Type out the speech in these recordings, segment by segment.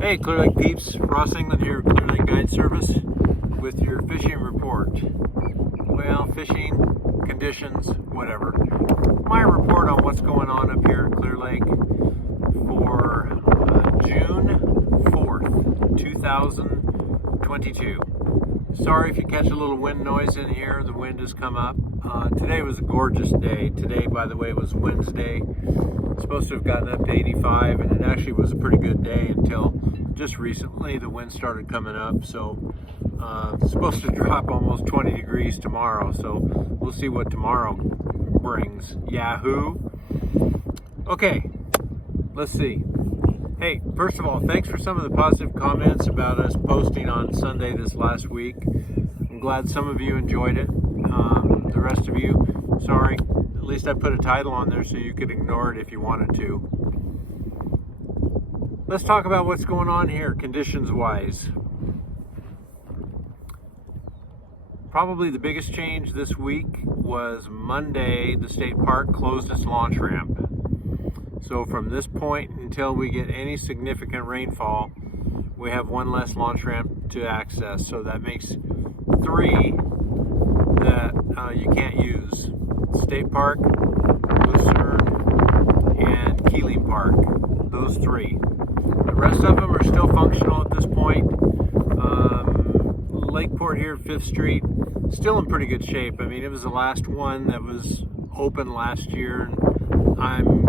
Hey, Clear Lake peeps, Ross England here, Clear Lake Guide Service, with your fishing report. Well, fishing, conditions, whatever. My report on what's going on up here at Clear Lake for June 4th, 2022. Sorry if you catch a little wind noise in here, the wind has come up. Today was a gorgeous day. Today, by the way, was Wednesday. Supposed to have gotten up to 85, and it actually was a pretty good day until just recently the wind started coming up. So it's supposed to drop almost 20 degrees tomorrow, so we'll see what tomorrow brings. Yahoo! Okay, let's see. Hey, first of all, thanks for some of the positive comments about us posting on Sunday this last week. I'm glad some of you enjoyed it. The rest of you, sorry. At least I put a title on there so you could ignore it if you wanted to. Let's talk about what's going on here, conditions-wise. Probably the biggest change this week was Monday, the state park closed its launch ramp. So from this point until we get any significant rainfall, we have one less launch ramp to access. So that makes three that you can't use. State Park, Lucerne, and Keeling Park. Those three. The rest of them are still functional at this point. Lakeport here at 5th Street, still in pretty good shape. I mean, it was the last one that was open last year, and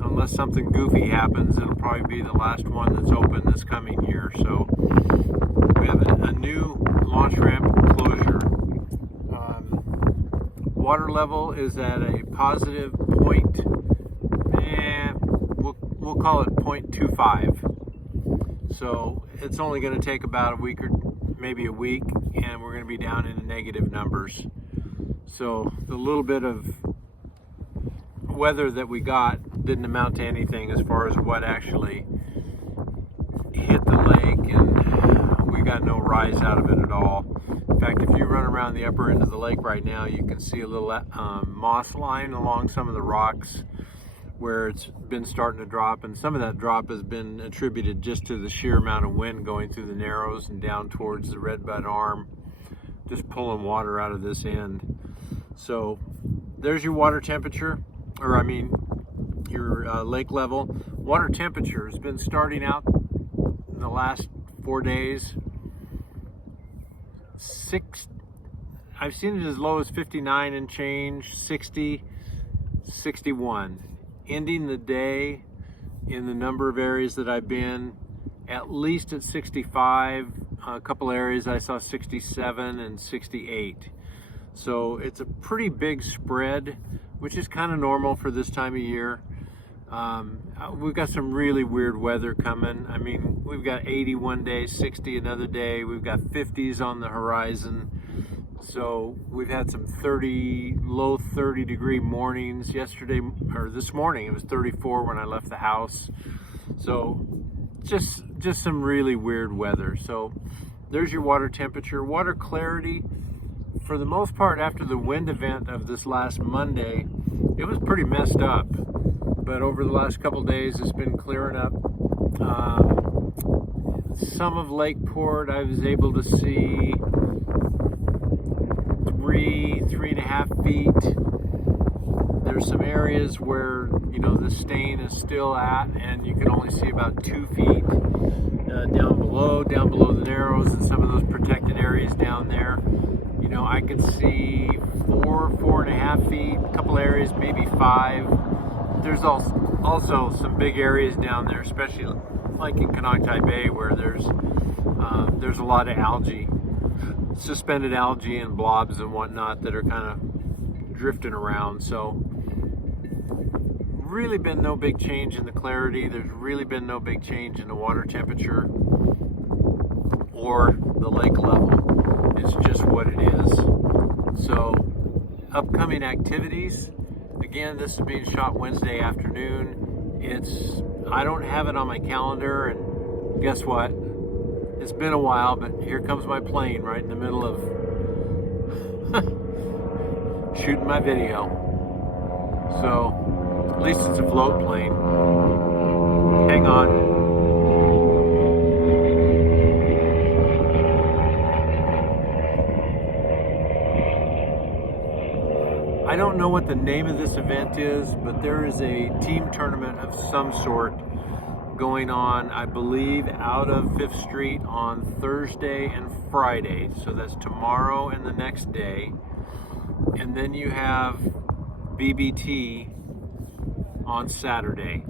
unless something goofy happens, it'll probably be the last one that's open this coming year. So we have a new launch ramp closure. Water level is at a positive point, we'll call it 0.25. So it's only going to take about a week or maybe a week, and we're going to be down into negative numbers. So the little bit of weather that we got didn't amount to anything as far as what actually hit the lake, and we got no rise out of it at all. In fact, if you run around the upper end of the lake right now, you can see a little moss line along some of the rocks where it's been starting to drop, and some of that drop has been attributed just to the sheer amount of wind going through the Narrows and down towards the Redbud Arm, just pulling water out of this end. So there's your water temperature, or I mean your lake level. Water temperature has been starting out in the last 4 days. I've seen it as low as 59 and change, 60, 61. Ending the day in the number of areas that I've been, at least at 65. A couple areas I saw 67 and 68. So it's a pretty big spread, which is kind of normal for this time of year. We've got some really weird weather coming. I mean, we've got 80 one day, 60 another day. We've got 50s on the horizon. So we've had some low 30 degree mornings yesterday, or this morning. It was 34 when I left the house. So just some really weird weather. So there's your water temperature. Water clarity, for the most part, after the wind event of this last Monday, it was pretty messed up. But over the last couple days, it's been clearing up. Some of Lakeport, I was able to see 3.5 feet. There's some areas where, the stain is still at, and you can only see about 2 feet down below the Narrows and some of those protected areas down there. I could see 4.5 feet, a couple areas, maybe 5. There's also some big areas down there, especially like in Konocti Bay, where there's a lot of algae, suspended algae and blobs and whatnot that are kind of drifting around. So really been no big change in the clarity. There's really been no big change in the water temperature or the lake level. It's just what it is. So upcoming activities. Again, this is being shot Wednesday afternoon. I don't have it on my calendar, and guess what? It's been a while, but here comes my plane right in the middle of shooting my video. So, at least it's a float plane. Hang on. what the name of this event is, but there is a team tournament of some sort going on, I believe, out of 5th Street on Thursday and Friday. So that's tomorrow and the next day. And then you have BBT on Saturday.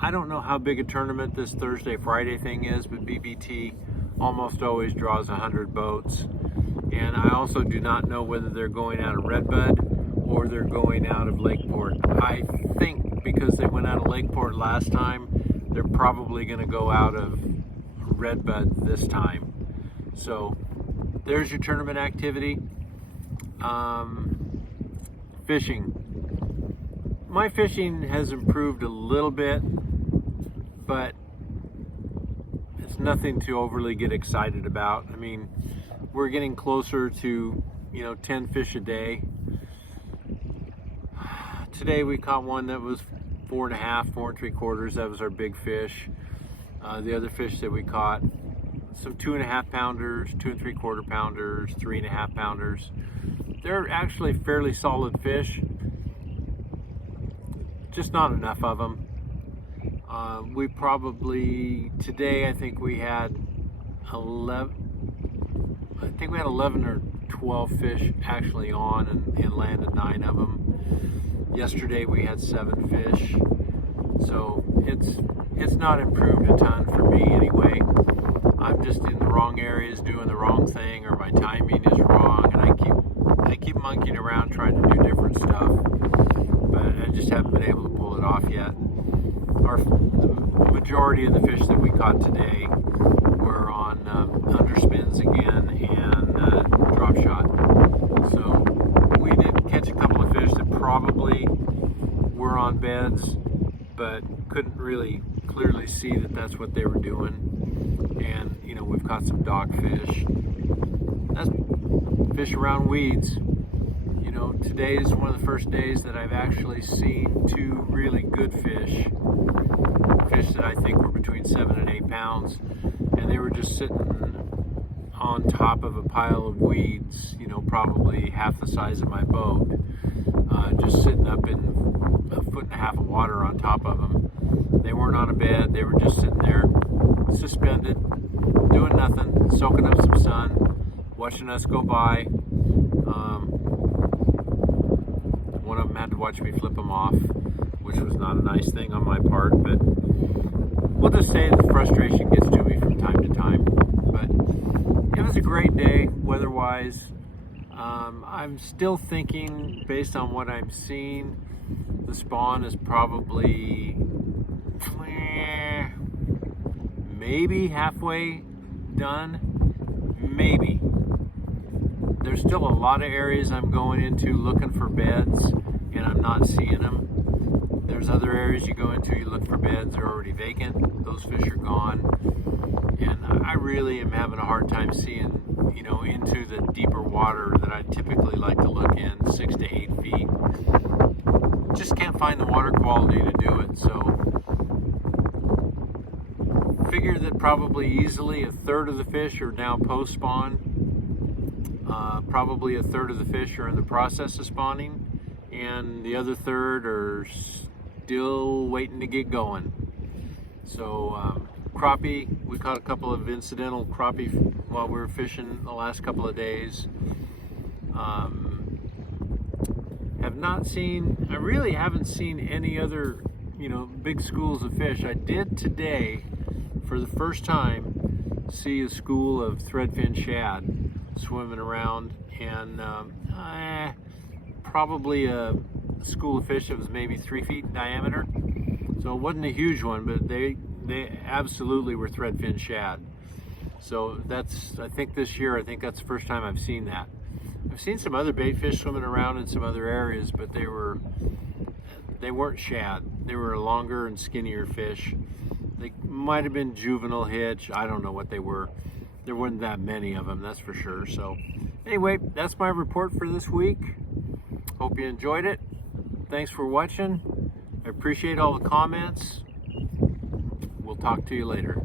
I don't know how big a tournament this Thursday, Friday thing is, but BBT almost always draws 100 boats. And I also do not know whether they're going out of Redbud or they're going out of Lakeport. I think because they went out of Lakeport last time, they're probably going to go out of Redbud this time. So there's your tournament activity. Fishing. My fishing has improved a little bit, but it's nothing to overly get excited about. I mean, we're getting closer to, 10 fish a day. Today we caught one that was 4.5, 4 3/4. That was our big fish. The other fish that we caught, some 2.5 pounders, 2 3/4 pounders, 3.5 pounders. They're actually fairly solid fish, just not enough of them. We probably, today I think we had 11 or 12 fish actually on and landed 9 of them. Yesterday we had 7 fish. So it's not improved a ton for me anyway. I'm just in the wrong areas doing the wrong thing, or my timing is wrong, and I keep monkeying around trying to do different stuff, but I just haven't been able to pull it off yet. The majority of the fish that we caught today were on underspins again and drop shot. So we did catch a couple of fish that probably were on beds, but couldn't really clearly see that that's what they were doing. And we've caught some dogfish. That's fish around weeds. Today is one of the first days that I've actually seen 2 really good fish that I think were between 7 and 8 pounds, and they were just sitting on top of a pile of weeds, probably half the size of my boat, just sitting up in 1.5 feet of water on top of them. They weren't on a bed, they were just sitting there suspended, doing nothing, soaking up some sun, watching us go by. One of them had to watch me flip them off, which was not a nice thing on my part, but we'll just say the frustration gets to me from time to time. But it was a great day weather-wise. I'm still thinking, based on what I'm seeing, the spawn is probably maybe halfway done, maybe. There's still a lot of areas I'm going into looking for beds, and I'm not seeing them. There's other areas you go into, you look for beds, they're already vacant, those fish are gone. And I really am having a hard time seeing, into the deeper water that I typically like to look in, 6 to 8 feet. Just can't find the water quality to do it, so figure that probably easily 1/3 of the fish are now post-spawn. Probably 1/3 of the fish are in the process of spawning, and the other 1/3 are still waiting to get going. So crappie, we caught a couple of incidental crappie while we were fishing the last couple of days. I really haven't seen any other, big schools of fish. I did today, for the first time, see a school of threadfin shad swimming around, and probably a school of fish that was maybe 3 feet in diameter. So it wasn't a huge one, but they absolutely were threadfin shad. So I think this year, I think that's the first time I've seen that. I've seen some other bait fish swimming around in some other areas, but they weren't shad. They were longer and skinnier fish. They might have been juvenile hitch. I don't know what they were. There weren't that many of them, that's for sure. So anyway, that's my report for this week. Hope you enjoyed it. Thanks for watching. I appreciate all the comments. We'll talk to you later.